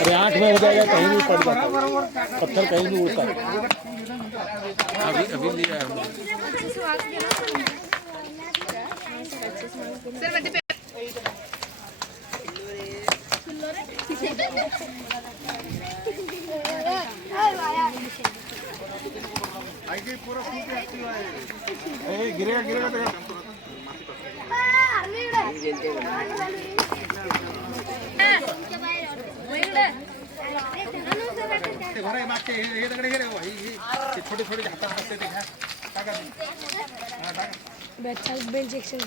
अरे आँख में हो जाएगा, कहीं भी पड़ जाता है, पत्थर कहीं भी उड़ता है। अभी लिया है गिरेगा गिरेगा छोटे छोटे अच्छा बेंच एक्सचेंज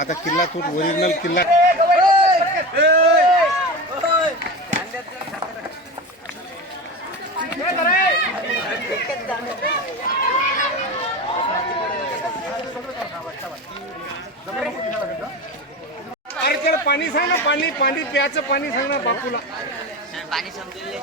आता किल्ला तो ओरिजिनल किल्ला अरे त्याला पाणी सांग ना, पाणी पाणी प्यायचं पाणी सांग ना बापूला. पाणी समजले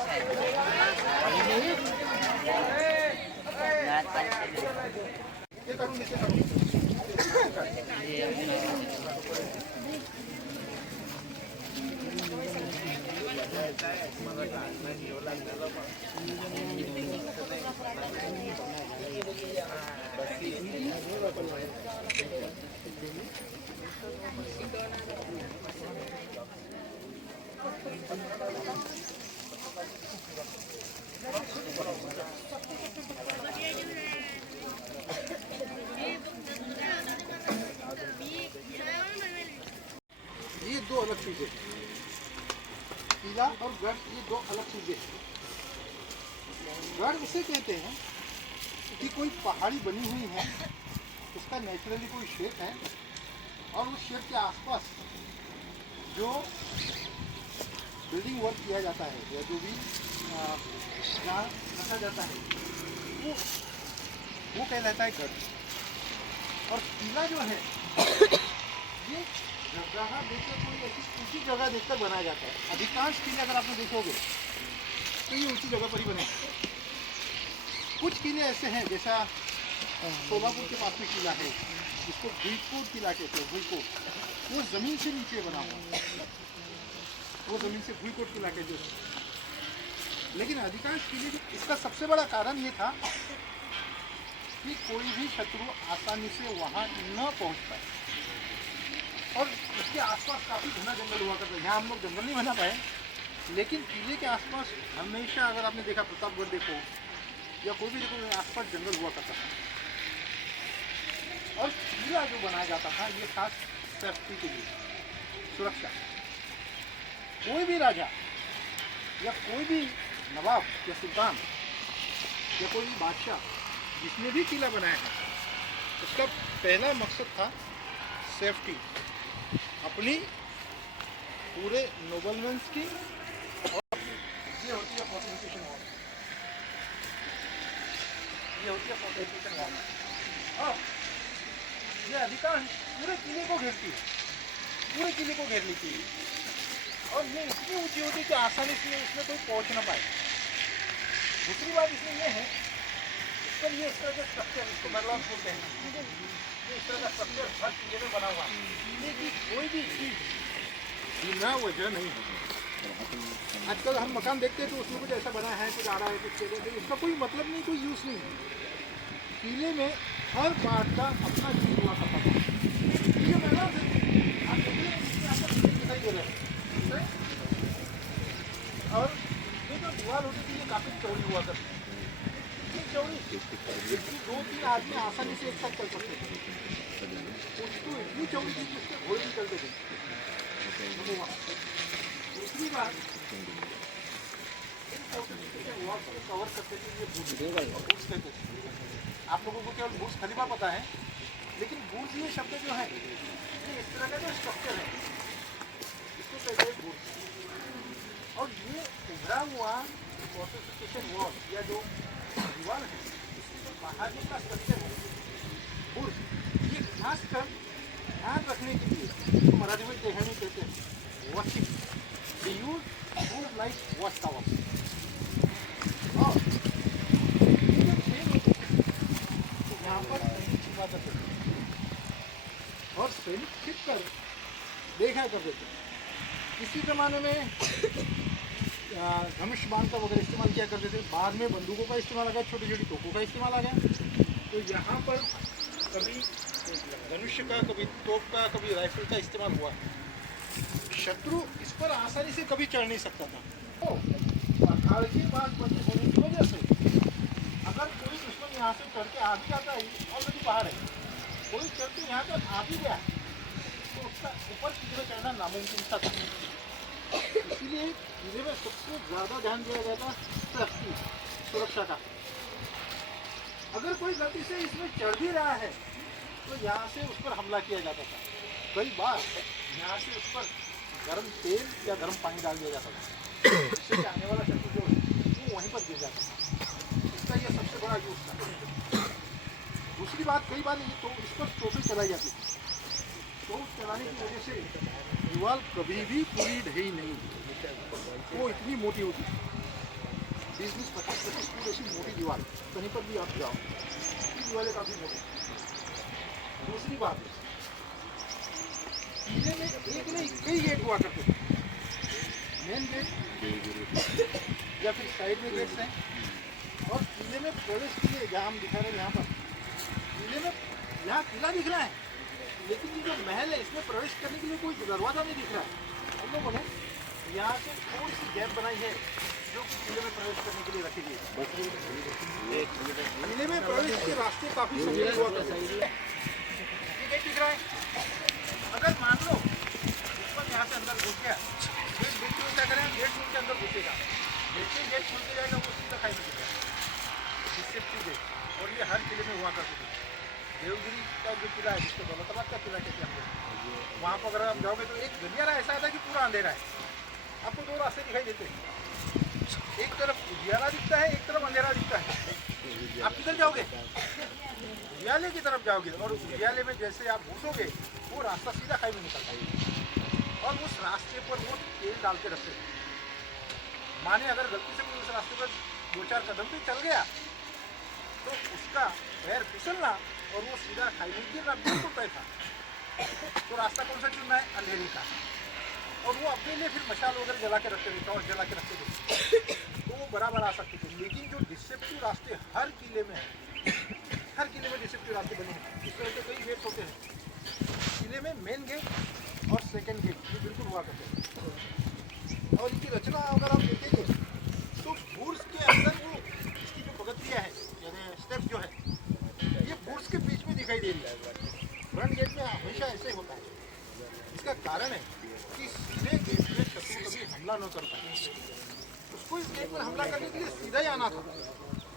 ये दो अलग चीजें, किला और गढ़ ये दो अलग चीजें। गढ़ उसे कहते हैं कि कोई पहाड़ी बनी हुई है, उसका नेचुरली कोई शेप है और उस शेप के आसपास जो बिल्डिंग वर्क किया जाता है या जो भी जहाँ रखा जाता है वो कहलाता है गढ़। और किला जो है ये जगह देखकर कोई ऐसी ऊंची जगह देखकर बनाया जाता है। अधिकांश किले अगर आपने देखोगे तो ये ऊंची जगह पर ही बने। कुछ किले ऐसे हैं, जैसा सोलापुर के पास में किला है जिसको भुईकोट किला कहते हैं। भुईकोट वो ज़मीन से नीचे बना हुआ, वो ज़मीन से भुईकोट किला कहते हैं। लेकिन अधिकांश किले, इसका सबसे बड़ा कारण ये था कि कोई भी शत्रु आसानी से वहाँ न पहुँच पाए और इसके आसपास काफ़ी घना जंगल हुआ करता है। यहाँ हम लोग जंगल नहीं बना पाए, लेकिन किले के आसपास हमेशा, अगर आपने देखा प्रतापगढ़ देखो या कोई भी देखो, आसपास जंगल हुआ करता था। और किला जो बनाया जाता था ये खास सेफ्टी के लिए, सुरक्षा। कोई भी राजा या कोई भी नवाब या सुल्तान या कोई भी बादशाह जिसने भी किला बनाया है, उसका पहला मकसद था सेफ्टी, अपनी पूरे नोबलमेंस की। और ये होती है फोर्टिफिकेशन वॉल, ये होती है फोर्टिफिकेशन वॉल। और ये अधिकांश पूरे किले को घेरती है, पूरे किले को घेर लेती है। और ये इतनी ऊंची होती है कि आसानी से इसमें कोई पहुंच ना पाए। दूसरी बात इसमें यह है, इस पर ये इस तरह का स्ट्रक्चर, इसको बरलास बोलते हैं, इस तरह का स्ट्रक्चर हर किले में बना हुआ है। किले की कोई भी चीज बिना वजह नहीं होगी। आजकल हम मकान देखते हैं तो उसमें कुछ ऐसा बना है, कुछ आ रहा है, कुछ चीज़ें, इसका कोई मतलब नहीं, कोई यूज़ नहीं है। किले में हर बात का अपना चीज हुआ करता था। ये बना आप देखिए, दिखाई दे रहा है। और ये जो दीवार होती थी ये काफ़ी चौड़ी हुआ करती थी। ये चौड़ी दो तीन आदमी आसानी से एक साथ चल सकते थे। उसको इतनी चौड़ी थी कि उसके घोड़े भी चलते थे। दूसरी बात, इन वॉल्स को कवर करते थे ये बुर्ज कहते थे। आप लोगों को केवल बुर्ज खलीफा पता है, लेकिन बुर्ज ये शब्द जो है ये इस तरह का जो स्ट्रक्चर है इसको कहते हैं बुर्ज। और ये उभरा हुआ फोर्टिफिकेशन वॉल या जो दीवार है इसकी जो बाहर का स्ट्रक्चर है बुर्ज, ये खासकर ध्यान रखने के लिए तो मराठी में टेहणी कहते हैं watching, they use move like watch tower. और ये जो खेल होते थे तो यहाँ पर सैनिक छिपा करते थे और सैनिक छिप कर देखा करते थे। इसी जमाने में धनुष बाण का वगैरह इस्तेमाल किया करते थे। बाद में बंदूकों का इस्तेमाल आ गया, छोटी छोटी तोपों का इस्तेमाल आ गया। तो यहाँ पर कभी धनुष्य का, कभी तोप का, कभी राइफल का इस्तेमाल हुआ। शत्रु इस पर आसानी से कभी चढ़ नहीं सकता था। पहाड़ के पास बने होने की वजह से अगर कोई दुश्मन यहाँ से चढ़ के आ भी जाता है, ऑलरेडी पहाड़ है, कोई चढ़ के यहाँ पर आ भी गया तो उसका ऊपर किले चढ़ना नामुमकिन था। इसीलिए किले में सबसे ज़्यादा ध्यान दिया गया था सेफ्टी, सुरक्षा का। अगर कोई गलती से इसमें चढ़ भी रहा है तो यहाँ से उस पर हमला किया जाता था। कई बार यहाँ से उस पर गर्म तेल या गर्म पानी डाल दिया जाता था, जिससे आने वाला शत्रु जो है वो वहीं पर गिर जाता था। इसका यह सबसे बड़ा यूज था। दूसरी बात, कई बार ये तो इस पर तोपें चलाई जाती थी। तोप चलाने की वजह से दीवार कभी भी पूरी ढही नहीं, वो इतनी मोटी होती थी, 20-25 फीट ऐसी मोटी दीवार, कहीं पर भी आप जाओ ये दीवारें काफ़ी मोटी। दूसरी बात, किले में एक नहीं कई गेट हुआ करते थे। मेन गेट या फिर साइड में गेट्स हैं। और किले में प्रवेश के लिए जहाँ हम दिखा रहे हैं यहाँ पर किले में, यहाँ किला दिख रहा है लेकिन ये जो महल है इसमें प्रवेश करने के लिए कोई दरवाज़ा नहीं दिख रहा है। हम लोगों ने यहाँ से थोड़ी सी गैप बनाई है जो कि किले में प्रवेश करने के लिए रखी गई है। किले में प्रवेश के रास्ते काफ़ी सही हुआ करते हैं। गेट दिख रहा है, अगर मान लो ऊपर यहाँ से अंदर घुस गया, गेट बिल्कुल क्या करें, गेट के अंदर घुसेगा, जैसे गेट खुल के जाएगा वो सीधा खाई में जाएगा, डिसेप्टिव गेट। और ये हर किले में हुआ करते थे। देवगिरी का जो किला है जिसको दौलताबाद का किला कहते हैं हम लोग, वहाँ पर अगर आप जाओगे तो एक गलियारा ऐसा आता है कि पूरा अंधेरा है, आपको दो रास्ते दिखाई देते हैं, एक तरफ उजियारा दिखता है, एक तरफ अंधेरा दिखता है। आप किधर जाओगे? उजियाले की तरफ जाओगे और उजियाले में जैसे आप घुसोगे वो रास्ता सीधा खाई में निकलता है। और उस रास्ते पर वो तेल डाल के रखते थे। माने अगर गलती से कोई उस रास्ते पर 2-4 कदम भी चल गया तो उसका पैर फिसलना और वो सीधा खाई में गिरना बिल्कुल तय था। तो रास्ता कौन सा चुनना है? अंधेरे का। और वो अपने लिए फिर मशाल वगैरह जला के रखते थे, टॉर्च जला के रखते थे, तो वो बराबर आ सकते थे। लेकिन जो डिसेप्टिव रास्ते हर किले में है, हर किले में डिसेप्टिव रास्ते बने हैं। इस तरह के कई गेट्स होते हैं किले में। मेन गेट और सेकंड गेट ये बिल्कुल हुआ करते हैं। और इनकी रचना अगर आप देखेंगे तो बुर्ज के अंदर वो इसकी जो पगथियाँ है यानी स्टेप्स जो है ये बुर्ज के बीच में दिखाई दे रही है। फ्रंट गेट में हमेशा ऐसे होता है। इसका कारण है कि सीधे गेट में शत्रु कभी हमला न कर पाए, उसको इस गेट पर हमला करने के लिए सीधा ही आना था।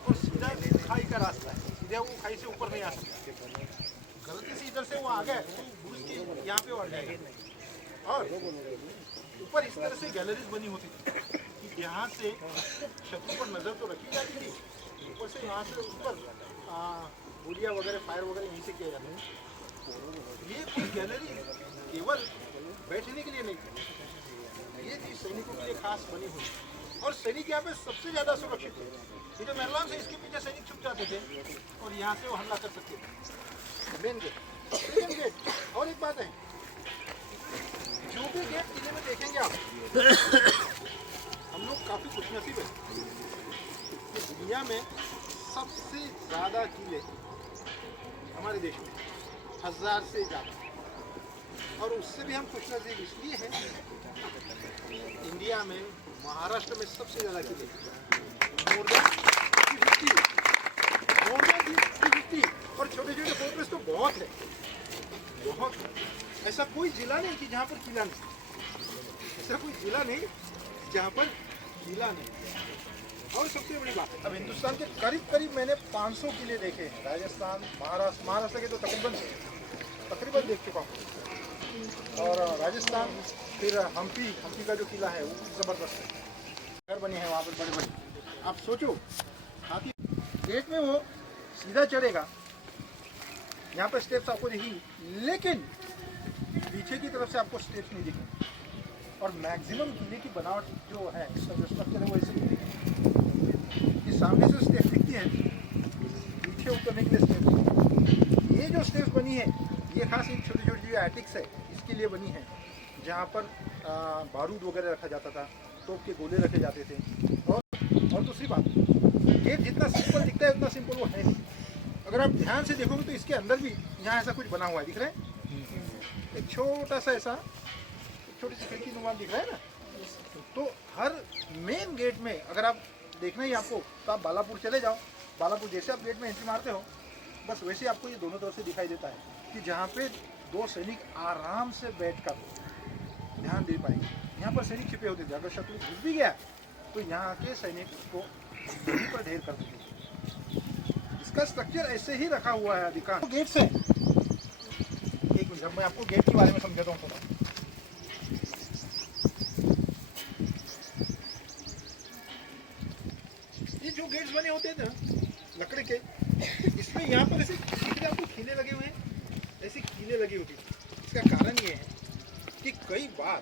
और सीधा खाई का रास्ता है, सीधा वो खाई से ऊपर नहीं आ सकता। गलती से इधर से वो आ गए तो बुर्ज के यहाँ पे अड़ जाएगा। और ऊपर इस तरह से गैलरीज बनी होती थी कि यहाँ से शत्रु पर नज़र तो रखी जाती थी, ऊपर से यहाँ से ऊपर गोलियाँ वगैरह फायर वगैरह यहीं से किया जाता है। ये कोई गैलरी केवल बैठने के लिए नहीं थी, ये थी सैनिकों के लिए खास बनी हुई। और सैनिक यहाँ पे सबसे ज़्यादा सुरक्षित थे। ये जो मेरलान से इसके पीछे सैनिक छुप जाते थे और यहाँ से वो हमला कर सकते थे। Main gate, second gate. और एक बात है, जो भी गेट किले में देखेंगे आप, हम लोग काफ़ी खुशनसीब है कि दुनिया में सबसे ज़्यादा किले हमारे देश में 1000 से ज़्यादा। और उससे भी हम खुशनसीब इसलिए हैं कि इंडिया में महाराष्ट्र में सबसे ज़्यादा किले, मोर देन 350। और छोटे छोटे फोर्ट्रेस तो बहुत है, बहुत। ऐसा कोई जिला नहीं कि जहाँ पर किला नहीं, ऐसा कोई जिला नहीं जहाँ पर किला नहीं। और सबसे बड़ी बात, अब हिंदुस्तान के करीब करीब मैंने 500 किले देखे हैं। राजस्थान, महाराष्ट्र के तो तकरीबन देख चुका हूँ। और राजस्थान, फिर हम्पी का जो किला है वो ज़बरदस्त है। घर बने हैं वहाँ पर बड़े बड़े। आप सोचो, हाथी गेट में वो सीधा चढ़ेगा, यहाँ पर स्टेप्स आपको दिखेंगी, लेकिन पीछे की तरफ से आपको स्टेप्स नहीं दिखेंगे। और मैक्सिमम किले की बनावट जो है, इसका जो स्ट्रक्चर है वो ऐसे दिखेगा कि सामने से स्टेप दिखती है, पीछे उतरने के लिए स्टेप्स। ये जो स्टेप्स बनी है ये खास इन छोटी छोटी जो एटिक्स है इसके लिए बनी है, जहाँ पर बारूद वगैरह रखा जाता था, तोप के गोले रखे जाते थे। और दूसरी बात, गेट जितना सिंपल दिखता है उतना सिंपल वो है नहीं। अगर आप ध्यान से देखोगे तो इसके अंदर भी यहाँ ऐसा कुछ बना हुआ है, दिख रहा है? एक छोटा सा ऐसा छोटी सी खिड़की नुमा दिख रहा है ना। तो हर मेन गेट में अगर आप देखना ही आपको, तो आप बालापुर चले जाओ। बालापुर जैसे आप गेट में एंट्री मारते हो, बस वैसे आपको ये दोनों तरफ से दिखाई देता है कि जहाँ पे दो सैनिक आराम से बैठकर ध्यान दे पाएंगे। यहाँ पर सैनिक छिपे होते थे, अगर शत्रु घुस भी गया तो यहाँ के सैनिक उसको यहीं पर ढेर कर देते। इसका स्ट्रक्चर ऐसे ही रखा हुआ है अधिकांश गेट से। एक मिनट, मैं आपको गेट के बारे में समझाता हूँ थोड़ा। ये जो गेट्स बने होते थे लकड़ी के, इसमें यहाँ पर ऐसे आपको कीले लगे हुए हैं, ऐसी कीले लगी होती थी। इसका कारण ये है कि कई बार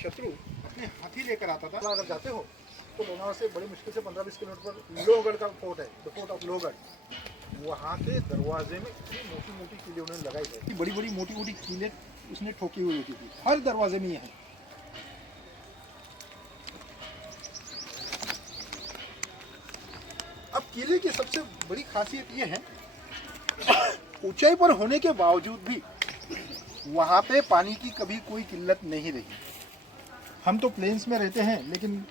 शत्रु अपने हाथी लेकर आता था। अगर जाते हो तो लोनावला से बड़ी मुश्किल से 15-20 किलोमीटर पर लोहगढ़ का फोर्ट है, द फोर्ट ऑफ लोहगढ़। वहाँ के दरवाजे में इतनी मोटी मोटी कीले उन्होंने लगाई है, बड़ी बड़ी मोटी मोटी कीले उसने ठोकी हुई होती थी हर दरवाजे में। ये है अब किले की सबसे बड़ी खासियत ये है, ऊंचाई पर होने के बावजूद भी वहाँ पे पानी की कभी कोई किल्लत नहीं रही। हम तो प्लेन्स में रहते हैं, लेकिन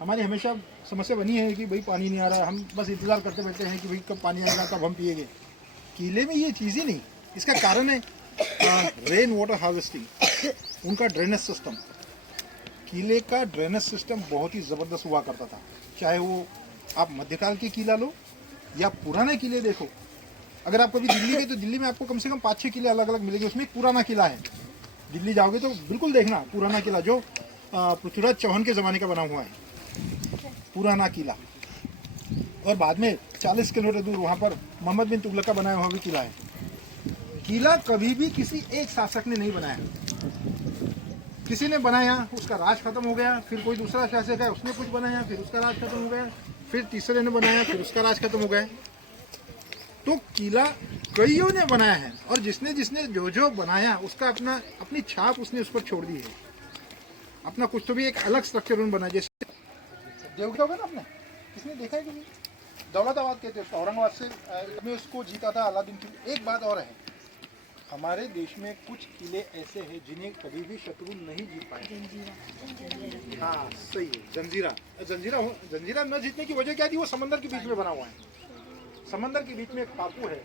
हमारी हमेशा समस्या बनी है कि भाई पानी नहीं आ रहा है, हम बस इंतज़ार करते बैठे हैं कि भाई कब पानी आएगा तब हम पिएंगे। किले में ये चीज़ ही नहीं। इसका कारण है रेन वाटर हार्वेस्टिंग, उनका ड्रेनेज सिस्टम। किले का ड्रेनेज सिस्टम बहुत ही ज़बरदस्त हुआ करता था। चाहे वो आप मध्यकाल के किला लो या पुराने किले देखो। अगर आप कभी दिल्ली गए तो दिल्ली में आपको कम से कम 5-6 किले अलग अलग मिलेंगे। उसमें एक पुराना किला है, दिल्ली जाओगे तो बिल्कुल देखना, पुराना किला जो पृथ्वीराज चौहान के ज़माने का बना हुआ है, पुराना किला। और बाद में 40 किलोमीटर दूर वहाँ पर मोहम्मद बिन तुगलक का बनाया हुआ भी किला है। किला कभी भी किसी एक शासक ने नहीं बनाया। किसी ने बनाया, उसका राज खत्म हो गया, फिर कोई दूसरा शासक है उसने कुछ बनाया, फिर उसका राज खत्म हो गया, फिर तीसरे ने बनाया, फिर उसका राज खत्म हो गया। तो किला कईयों ने बनाया है, और जिसने जिसने जो जो बनाया उसका अपनी छाप उसने उस पर छोड़ दी है। अपना कुछ तो भी एक अलग स्ट्रक्चर उन्होंने बनाया। जैसे देवगिरा होगा ना, आपने किसने देखा है कभी? दौलताबाद कहते हैं, औरंगाबाद से में उसको जीता था अलादीन की। एक बात और है, हमारे देश में कुछ किले ऐसे हैं जिन्हें कभी भी शत्रु नहीं जीत पाए। हाँ सही है, जंजीरा न जीतने की वजह क्या थी? वो समंदर के बीच में बना हुआ है। समंदर के बीच में एक टापू है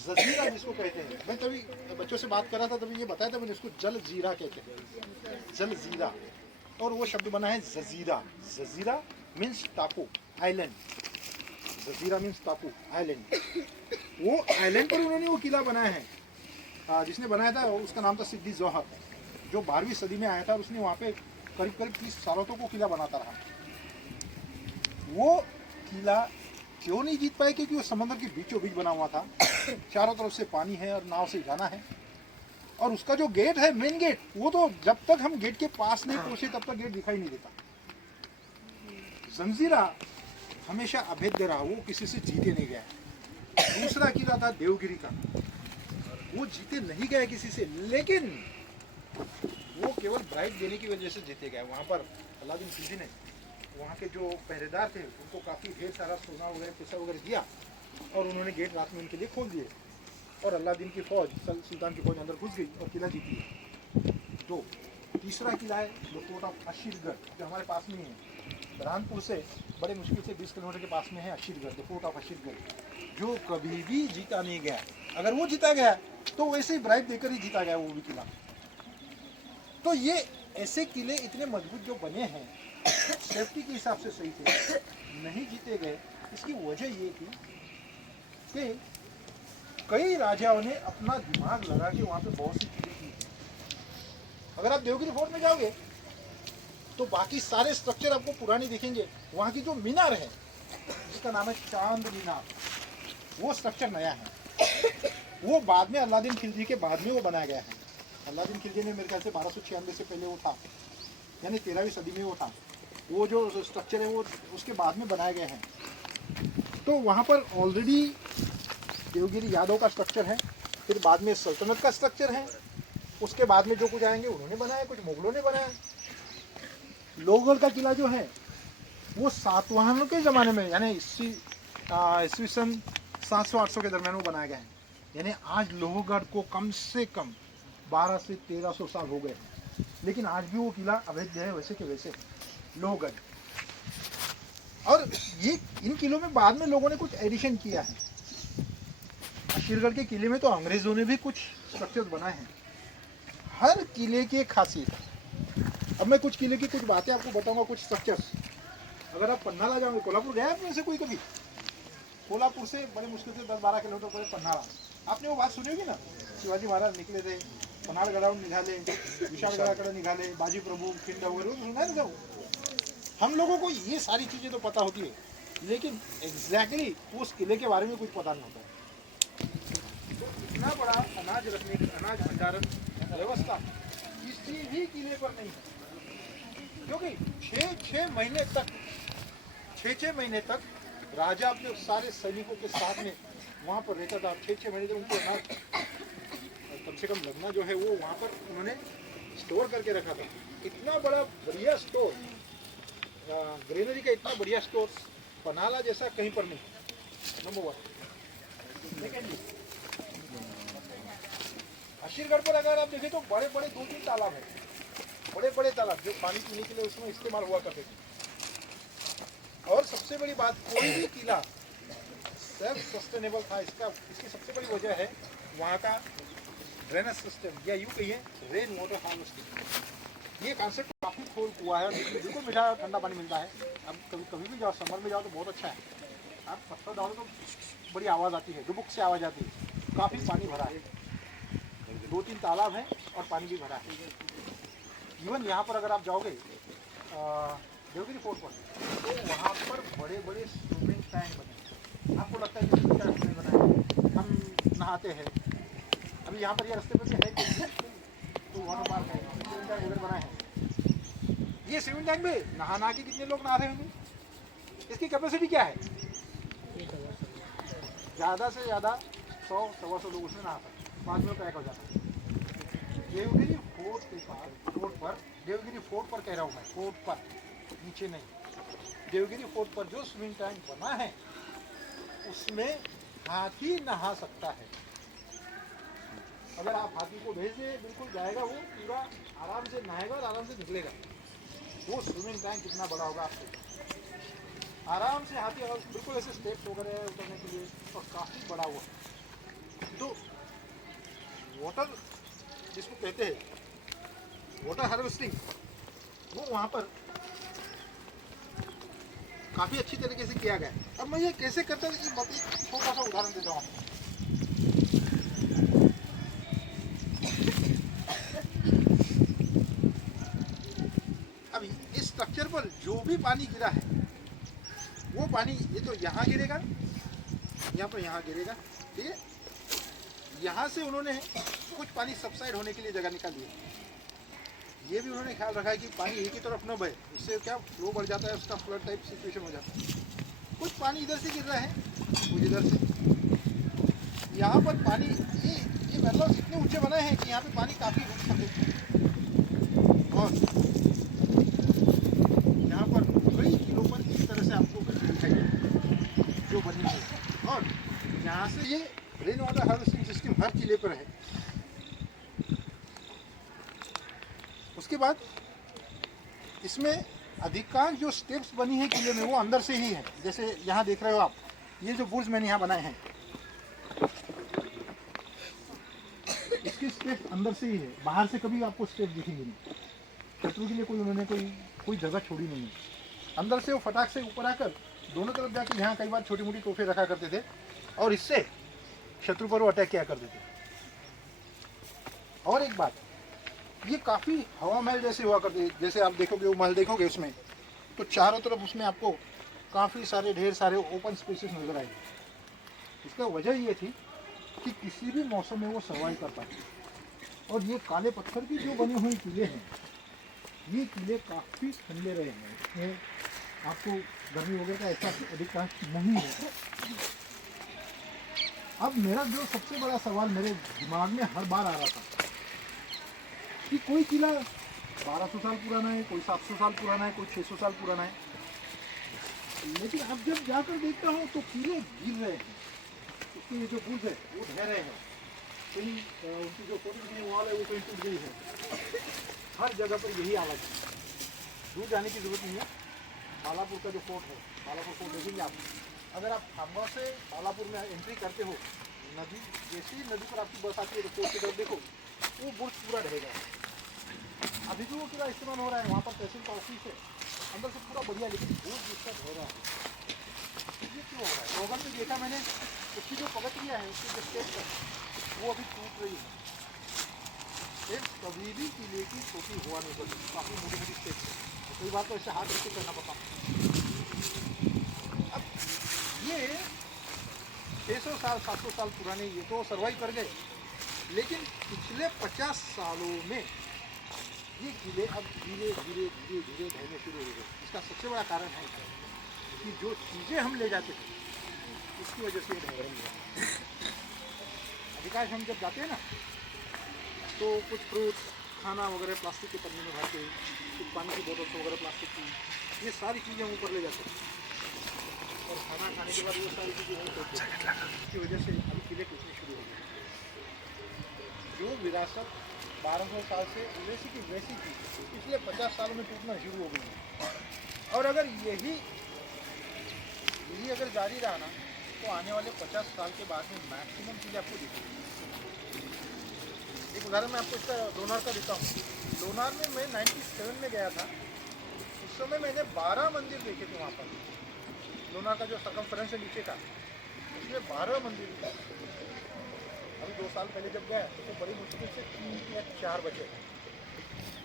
जजीरा जिसको कहते हैं। मैं तभी बच्चों से बात कर रहा था, तभी ये बताया था मैंने, इसको जलजीरा कहते हैं, जलजीरा। और वो शब्द बना है जजीरा। जजीरा मीन्स टापू, आइलैंड। जजीरा मीन्स टापू, आइलैंड। वो आइलैंड पर उन्होंने वो किला बनाया है। जिसने बनाया था उसका नाम था सिद्दी जौहर, जो 12वीं सदी में आया था। उसने वहाँ पे करीब करीब 30 सालों तक वो किला बनाता रहा। वो किला क्यों नहीं जीत पाए? क्योंकि वो समंदर के बीचों बीच बना हुआ था, चारों तरफ से पानी है और नाव से जाना है। और उसका जो गेट है, मेन गेट, वो तो जब तक हम गेट के पास नहीं पहुंचे तब तक गेट दिखाई नहीं देता। जंजीरा हमेशा अभेद्य रहा, वो किसी से जीते नहीं गया। दूसरा किला था देवगिरी का, वो जीते नहीं गए किसी से, लेकिन वो केवल ब्राइब देने की वजह से जीते गए। वहाँ पर अलादीन खिलजी ने वहाँ के जो पहरेदार थे उनको काफ़ी ढेर सारा सोना वगैरह पैसा वगैरह दिया, और उन्होंने गेट रात में उनके लिए खोल दिए, और अलादीन की फौज, सुल्तान की फौज अंदर घुस गई और किला जीत लिया। तो तीसरा किला है द फोर्ट ऑफ अशीरगढ़, जो हमारे पास में है। बुरहानपुर से बड़े मुश्किल से 20 किलोमीटर के पास में है अशीरगढ़, द फोर्ट ऑफ अशीरगढ़, जो कभी भी जीता नहीं गया। अगर वो जीता गया तो वैसे ही ब्राइब देकर ही जीता गया वो भी किला। तो ये ऐसे किले इतने मजबूत जो बने हैं, सेफ्टी के हिसाब से सही थे, नहीं जीते गए। इसकी वजह ये थी कि कई राजाओं ने अपना दिमाग लगा के वहाँ पे बहुत सी चीजें की। अगर आप देवगिरी फोर्ट में जाओगे तो बाकी सारे स्ट्रक्चर आपको पुरानी दिखेंगे। वहाँ की जो मीनार है जिसका नाम है चांद मीनार, वो स्ट्रक्चर नया है। वो बाद में अलादीन खिलजी के बाद में वो बनाया गया है। अलादीन खिलजी ने मेरे ख्याल से 1296 से पहले वो था, यानी 13वीं सदी में वो था। वो जो स्ट्रक्चर है वो उसके बाद में बनाए गए हैं। तो वहाँ पर ऑलरेडी देवगिरी यादव का स्ट्रक्चर है, फिर बाद में सल्तनत का स्ट्रक्चर है, उसके बाद में जो कुछ आएंगे उन्होंने बनाया, कुछ मुगलों ने बनाया। लोहगढ़ का किला जो है वो सातवाहनों के ज़माने में, यानी ईस्वी सन 700-800 के दरमियान वो बनाया गया है। यानी आज लोहगढ़ को कम से कम 1200 से 1300 साल हो गए, लेकिन आज भी वो किला अवैध है वैसे के वैसे लोहगढ़। और ये इन किलों में बाद में लोगों ने कुछ एडिशन किया है। अशीरगढ़ के किले में तो अंग्रेजों ने भी कुछ स्ट्रक्चर बनाए हैं। हर किले की एक खासियत। अब मैं कुछ किले की कुछ बातें आपको बताऊंगा, कुछ स्ट्रक्चर्स। अगर आप पन्नाला जाओगे, कोल्हापुर गए आपने से कोई कभी? कोल्हापुर से बड़े मुश्किल से 10-12 किलोमीटर पड़े पन्नाला। आपने वो बात सुनी होगी ना, शिवाजी महाराज निकले थे, पन्हाळगडावरून निघाले, विशाळगडाकडे निघाले, बाजी प्रभू खिंड वगैरह, सुना है ना? हम लोगों को ये सारी चीज़ें तो पता होती है, लेकिन एग्जैक्टली उस किले के बारे में कुछ पता नहीं होता। तो इतना बड़ा अनाज रखने की, अनाज भंडारण व्यवस्था किसी भी किले पर नहीं है, क्योंकि 6-6 महीने तक राजा अपने सारे सैनिकों के साथ में वहाँ पर रहता था। 6-6 महीने तक उनको अनाज कम से कम लगना जो है वो वहाँ पर उन्होंने स्टोर करके रखा था। इतना बड़ा बढ़िया स्टोर, ग्रेनरी का इतना बढ़िया स्टोर पन्हाला जैसा कहीं पर नहीं। नंबर 1। सेकेंडली, अशीरगढ़ पर अगर आप देखें तो बड़े बड़े 2-3 तालाब हैं, बड़े बड़े तालाब जो पानी पीने के लिए उसमें इस्तेमाल हुआ करते थे। और सबसे बड़ी बात, कोई भी किला सेल्फ सस्टेनेबल था। इसकी सबसे बड़ी वजह है वहाँ का ड्रेनेज सिस्टम, या यूँ कहिए रेन वाटर हार्वेस्टिंग। ये कॉन्सेप्ट काफ़ी खोल हुआ है, बिल्कुल मीठा ठंडा पानी मिलता है। अब कभी भी जाओ, समर में जाओ तो बहुत अच्छा है। आप पत्थर डालो तो बड़ी आवाज़ आती है, डुबुक से आवाज़ आती है। काफ़ी पानी भरा है, 2-3 तालाब हैं और पानी भी भरा है। इवन यहाँ पर अगर आप जाओगे देवगिरी फोर्ट पर, तो वहाँ पर बड़े बड़े स्विमिंग टैंक बने। आपको लगता है कि हमने बनाए, हम नहाते हैं। अभी यहाँ पर ये रास्ते पर है तो वाटर पार्क है, स्विमिंग टैंक उधर बनाए हैं। ये स्विमिंग टैंक में नहा के कितने लोग नहा रहे होंगे? इसकी कैपेसिटी क्या है? ज़्यादा से ज़्यादा 100-125 लोग उसमें नहाते हैं, 5 में पैक हो जाता है। देवगिरी फोर्ट के पास, रोड पर, देवगिरी फोर्ट पर कह रहा हूँ मैं, फोर्ट पर, नीचे नहीं। देवगिरी फोर्ट पर जो स्विमिंग टैंक बना है उसमें हाथी नहा सकता है। अगर आप हाथी को भेज दें, बिल्कुल जाएगा, वो पूरा आराम से नहाएगा और आराम से निकलेगा। वो स्विमिंग टैंक कितना बड़ा होगा आपको, आराम से हाथी, और बिल्कुल ऐसे स्टेप्स वगैरह उतरने के लिए, और काफ़ी बड़ा वो। तो वाटर जिसको कहते हैं वाटर हार्वेस्टिंग, वो वहाँ पर काफ़ी अच्छी तरीके से किया गया। अब मैं ये कैसे करता हूँ, इस छोटा सा उदाहरण देता हूँ। अब इस स्ट्रक्चर पर जो भी पानी गिरा है, वो पानी ये तो यहाँ गिरेगा, यहाँ पर यहाँ गिरेगा, ठीक है। यहाँ से उन्होंने कुछ पानी सबसाइड होने के लिए जगह निकाली है। ये भी उन्होंने ख्याल रखा है कि पानी एक ही तरफ न बहे, इससे क्या फ्लो बढ़ जाता है, उसका फ्लड टाइप सिचुएशन हो जाता है। कुछ पानी इधर से गिर रहा है, कुछ इधर से। यहाँ पर पानी ये वेलहाउस इतने ऊंचे बनाए हैं कि यहाँ पे पानी काफ़ी रुक सके। और यहाँ पर कई किलो पर इस तरह से आपको गड्ढे दिखाई देंगे जो बनी है। और यहाँ से ये रेन वाटर हार्वेस्टिंग सिस्टम हर किले पर है। उसके बाद इसमें अधिकांश जो स्टेप्स बनी है किले में वो अंदर से ही है। जैसे यहाँ देख रहे हो आप, ये जो बुर्ज मैंने यहाँ बनाए हैं, इसके स्टेप्स अंदर से ही है, बाहर से कभी आपको स्टेप दिखेंगे नहीं। शत्रु के लिए कोई उन्होंने कोई जगह छोड़ी नहीं है। अंदर से वो फटाक से ऊपर आकर दोनों तरफ जाके यहाँ कई बार छोटी मोटी तोहफे रखा करते थे और इससे शत्रु पर वो अटैक किया करते थे। और एक बात, ये काफ़ी हवा महल जैसे हुआ करते, जैसे आप देखोगे वो महल देखोगे उसमें तो चारों तरफ उसमें आपको काफ़ी सारे ढेर सारे ओपन स्पेसेस नजर आएंगे। इसका वजह ये थी कि किसी भी मौसम में वो सर्वाइव कर पाते। और ये काले पत्थर की जो बने हुए किले हैं, ये किले काफ़ी ठंडे रहे हैं, इसमें आपको गर्मी वगैरह का एहसास अधिकांश नहीं है। अब मेरा जो सबसे बड़ा सवाल मेरे दिमाग में हर बार आ रहा था कि कोई किला 1200 साल पुराना है, कोई 700 साल पुराना है, कोई 600 साल पुराना है, लेकिन अब जब जाकर देखता हूँ तो किले गिर रहे हैं, उसके जो बुर्ज है वो ढह रहे हैं, कहीं उनकी जो छोटी वॉल है वो कहीं टूट गई है। हर जगह पर यही हालत है। दूर जाने की जरूरत नहीं है। बालापुर का जो फोर्ट है, बालापुर फोर्ट देखेंगे आप, अगर आप खामगांव से बालापुर में एंट्री करते हो, नदी जैसे ही नदी पर आपकी बस आती है तो फोर्ट की तरफ देखो, वो बुर्ज पूरा ढहेगा। अभी भी वो किला इस्तेमाल हो रहा है, वहाँ पर तहसील का ऑफिस है, अंदर से पूरा बढ़िया, लेकिन बुर्ज जिसका ढह रहा है, ये क्यों हो रहा है? रोगन में देखा मैंने, उसकी जो पगतियाँ है, उसकी जो स्टेज है वो अभी टूट रही है। कभी भी किले की छोटी हुआ नहीं करती, काफ़ी मोटी मोटी स्टेज है, कोई बात तो ऐसे हाथ रख के करना पड़ता। अब ये 600 साल 700 साल पुराने ये तो सर्वाइव कर गए, लेकिन पिछले 50 सालों में ये किले अब धीरे धीरे धीरे धीरे ढहने शुरू हो गए। इसका सबसे बड़ा कारण है कि जो चीज़ें हम ले जाते थे उसकी वजह से ये ढह रही है। अधिकांश हम जब जाते हैं ना तो कुछ फ्रूट खाना वगैरह प्लास्टिक के पन्ने में भर के, कुछ पानी की बोतल वगैरह प्लास्टिक की, ये सारी चीज़ें हम ऊपर ले जाते हैं और खाना खाने के बाद वो सारी चीज़ें वहीं छोड़ देते हैं। इसकी वजह से अभी किले टूटने शुरू हो गए। जो विरासत 1200 साल से वैसी की वैसी थी, पिछले 50 सालों में टूटना शुरू हो गई। और अगर यही अगर जारी रहा ना तो आने वाले 50 साल के बाद में मैक्सिमम चीज़ें आपको दिखेगी। एक उदाहरण मैं आपको इसका लोनार का देता हूँ। लोनार में मैं 97 में गया था, उस समय मैंने 12 मंदिर देखे थे वहाँ पर। लोनार का जो सर्कमफरेंस है नीचे का, उसमें 12 मंदिर थे। अभी 2 साल पहले जब गया तो बड़ी मुश्किल से 3 या 4 बचे,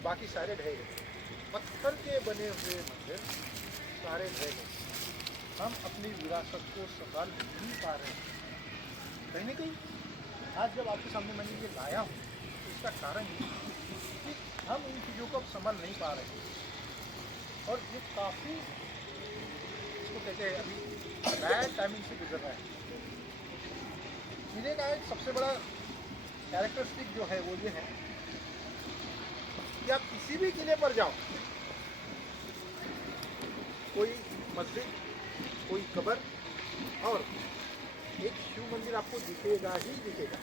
बाकी सारे ढह गए। पत्थर के बने हुए मंदिर सारे ढह गए। हम अपनी विरासत को संभाल नहीं पा रहे हैं। कहीं ना कहीं आज जब आपके सामने मैंने ये लाया हूँ तो इसका कारण ये कि हम इन चीज़ों को अब संभाल नहीं पा रहे हैं और ये काफ़ी, इसको कहते हैं अभी बैड टाइमिंग से गुजर रहा है। किले का एक सबसे बड़ा कैरेक्टरिस्टिक जो है वो ये है कि आप किसी भी किले पर जाओ, कोई मस्जिद, कोई कब्र और एक शिव मंदिर आपको दिखेगा ही दिखेगा।